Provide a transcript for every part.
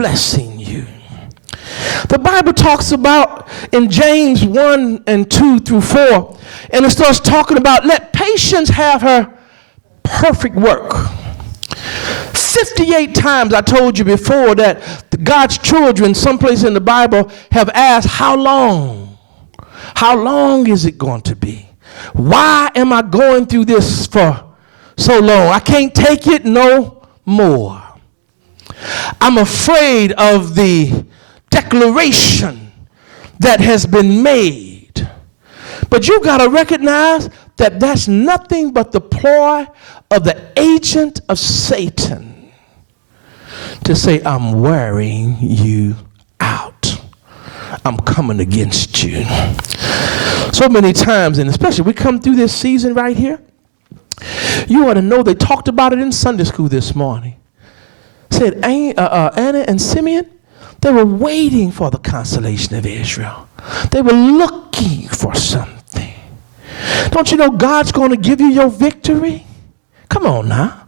blessing you. The Bible talks about in James 1 and 2 through 4, and it starts talking about let patience have her perfect work. 58 times I told you before that God's children, someplace in the Bible, have asked, how long? How long is it going to be? Why am I going through this for so long? I can't take it no more. I'm afraid of the declaration that has been made. But you got to recognize that that's nothing but the ploy of the agent of Satan to say, I'm wearing you out. I'm coming against you. So many times, and especially we come through this season right here, you ought to know they talked about it in Sunday school this morning. Said Anna and Simeon, they were waiting for the consolation of Israel. They were looking for something. Don't you know God's going to give you your victory? Come on now.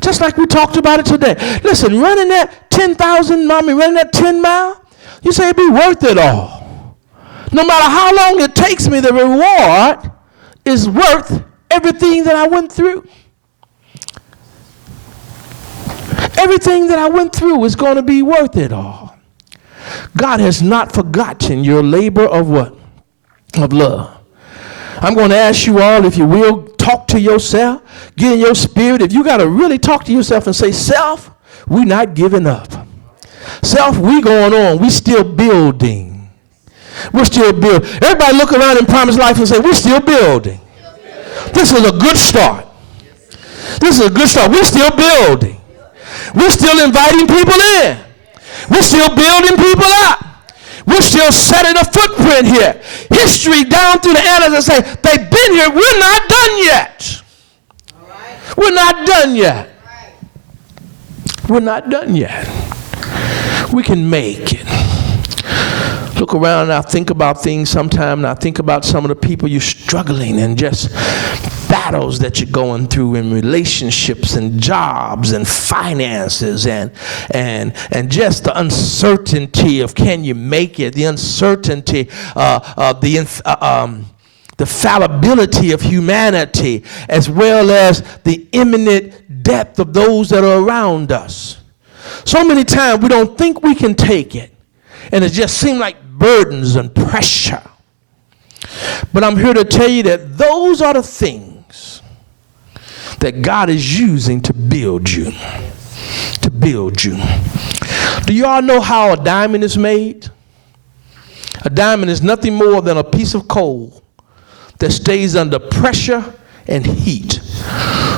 Just like we talked about it today. Listen, running that 10,000, running that 10 mile, you say it'd be worth it all. No matter how long it takes me, the reward is worth everything that I went through. Everything that I went through is going to be worth it all. God has not forgotten your labor of what? Of love. I'm going to ask you all, if you will, talk to yourself, get in your spirit. If you got to really talk to yourself and say, self, we're not giving up. Self, we going on. We still building. We're still building. Everybody look around in Promised Life and say, we're still building. This is a good start. This is a good start. We're still building. We're still inviting people in. We're still building people up. We're still setting a footprint here. History down through the annals and say, they've been here. We're not done yet. We're not done yet. We're not done yet. We can make it. Look around and I think about things sometimes, and I think about some of the people you're struggling and just battles that you're going through in relationships and jobs and finances and just the uncertainty of can you make it, the uncertainty of the fallibility of humanity, as well as the imminent death of those that are around us. So many times we don't think we can take it, and it just seems like burdens and pressure. But I'm here to tell you that those are the things that God is using to build you. To build you. Do you all know how a diamond is made? A diamond is nothing more than a piece of coal that stays under pressure and heat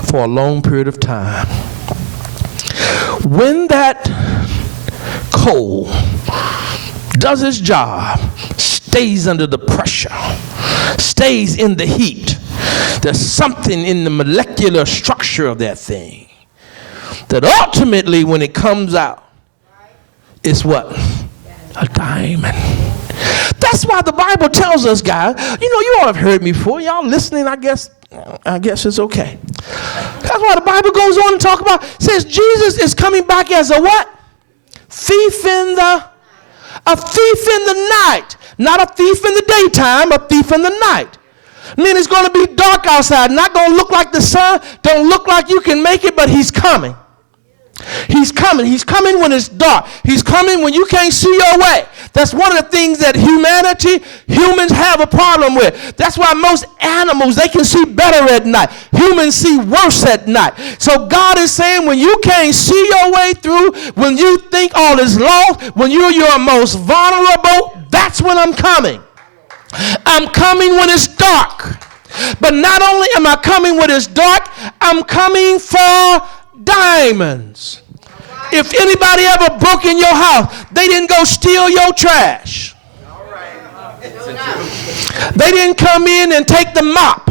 for a long period of time. When that coal does its job, stays under the pressure, stays in the heat, there's something in the molecular structure of that thing that ultimately when it comes out, it's what? A diamond. That's why the Bible tells us, guys, you all have heard me before. Y'all listening, I guess it's okay. That's why the Bible goes on to talk about, says Jesus is coming back as a what? A thief in the night. Not a thief in the daytime, a thief in the night. I mean, it's going to be dark outside, not going to look like the sun, don't look like you can make it, but he's coming. He's coming. He's coming when it's dark. He's coming when you can't see your way. That's one of the things that humans have a problem with. That's why most animals, they can see better at night. Humans see worse at night. So God is saying when you can't see your way through, when you think all is lost, when you're your most vulnerable, that's when I'm coming. I'm coming when it's dark. But not only am I coming when it's dark, I'm coming for diamonds. If anybody ever broke in your house, they didn't go steal your trash. They didn't come in and take the mop.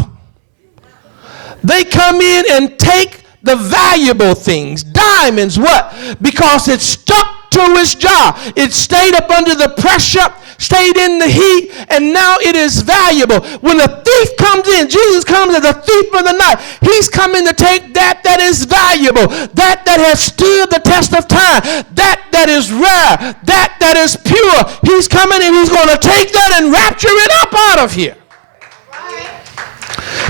They come in and take the valuable things. Diamonds, what? Because it's stuck to his job. It stayed up under the pressure, stayed in the heat, and now it is valuable. When the thief comes in, Jesus comes as a thief of the night. He's coming to take that is valuable, that has stood the test of time, that is rare, that is pure. He's coming and he's going to take that and rapture it up out of here.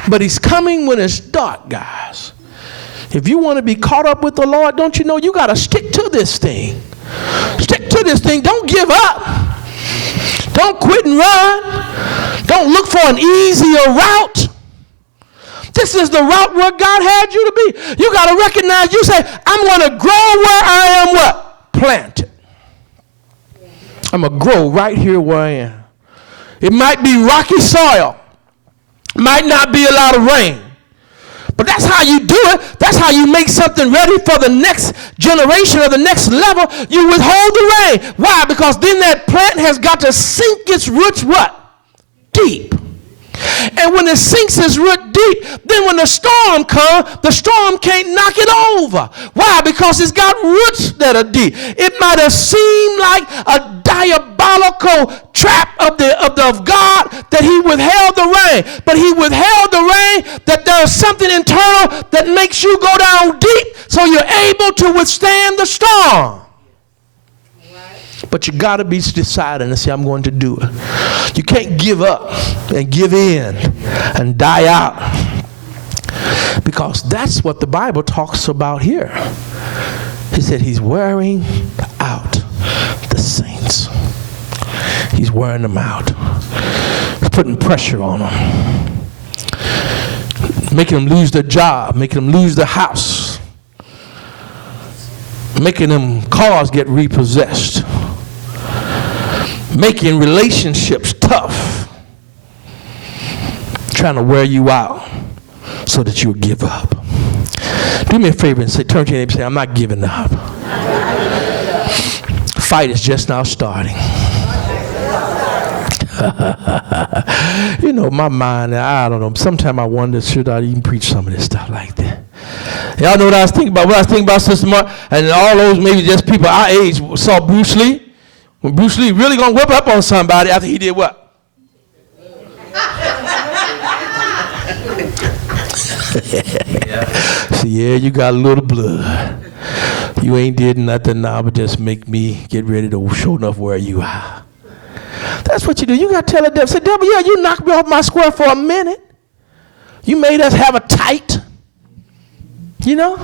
But he's coming when it's dark, guys. If you want to be caught up with the Lord, don't you know you got to stick to this thing. Stick to this thing. Don't give up. Don't quit and run. Don't look for an easier route. This is the route where God had you to be. You got to recognize, you say, I'm going to grow where I am what? Planted. I'm going to grow right here where I am. It might be rocky soil. Might not be a lot of rain. But that's how you do it. That's how you make something ready for the next generation or the next level. You withhold the rain. Why? Because then that plant has got to sink its roots what? Deep. And when it sinks its root deep, then when the storm comes, the storm can't knock it over. Why? Because it's got roots that are deep. It might have seemed like a diabolical trap of God that he withheld the rain. But he withheld the rain that there's something internal that makes you go down deep so you're able to withstand the storm. But you got to be decided and say, I'm going to do it. You can't give up and give in and die out. Because that's what the Bible talks about here. He said he's wearing out the saints. He's wearing them out. He's putting pressure on them. Making them lose their job. Making them lose their house. Making them cars get repossessed. Making relationships tough. Trying to wear you out so that you'll give up. Do me a favor and say, turn to your neighbor and say, I'm not giving up. Fight is just now starting. You know, my mind, I don't know, sometimes I wonder, should I even preach some of this stuff like that? Y'all know what I was thinking about? What I was thinking about, Sister Mark, and all those maybe just people our age saw Bruce Lee. When Bruce Lee really gonna whip up on somebody after he did what? See, yeah, you got a little blood. You ain't did nothing now but just make me get ready to show enough where you are. That's what you do. You got to tell the devil, say, devil, yeah, you knocked me off my square for a minute. You made us have a tight. You know?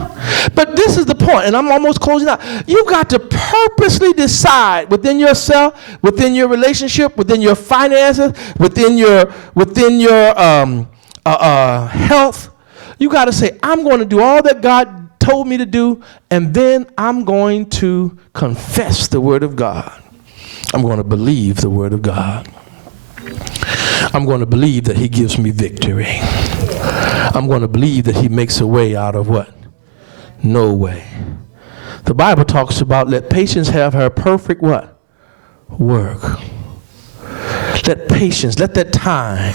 But this is the point, and I'm almost closing out. You got to purposely decide within yourself, within your relationship, within your finances, within your health. You got to say, I'm going to do all that God told me to do, and then I'm going to confess the word of God. I'm going to believe the word of God. I'm going to believe that he gives me victory. I'm going to believe that he makes a way out of what? No way. The Bible talks about let patience have her perfect what? Work. Let patience, let that time,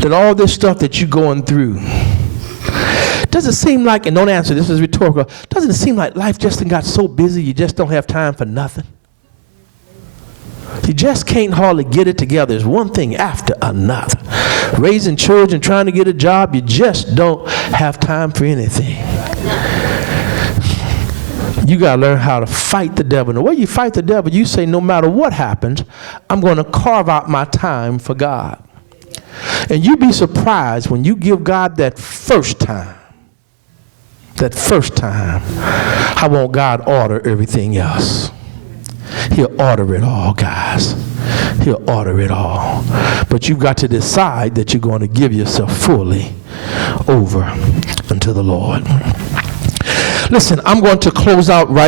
let all this stuff that you're going through. Doesn't seem like, and don't answer, this is rhetorical, doesn't it seem like life just got so busy you just don't have time for nothing? You just can't hardly get it together. It's one thing after another. Raising children, trying to get a job, you just don't have time for anything. You got to learn how to fight the devil. And the way you fight the devil, you say, no matter what happens, I'm going to carve out my time for God. And you'd be surprised when you give God that first time, how won't God order everything else? He'll order it all, guys. He'll order it all. But you've got to decide that you're going to give yourself fully over unto the Lord. Listen, I'm going to close out right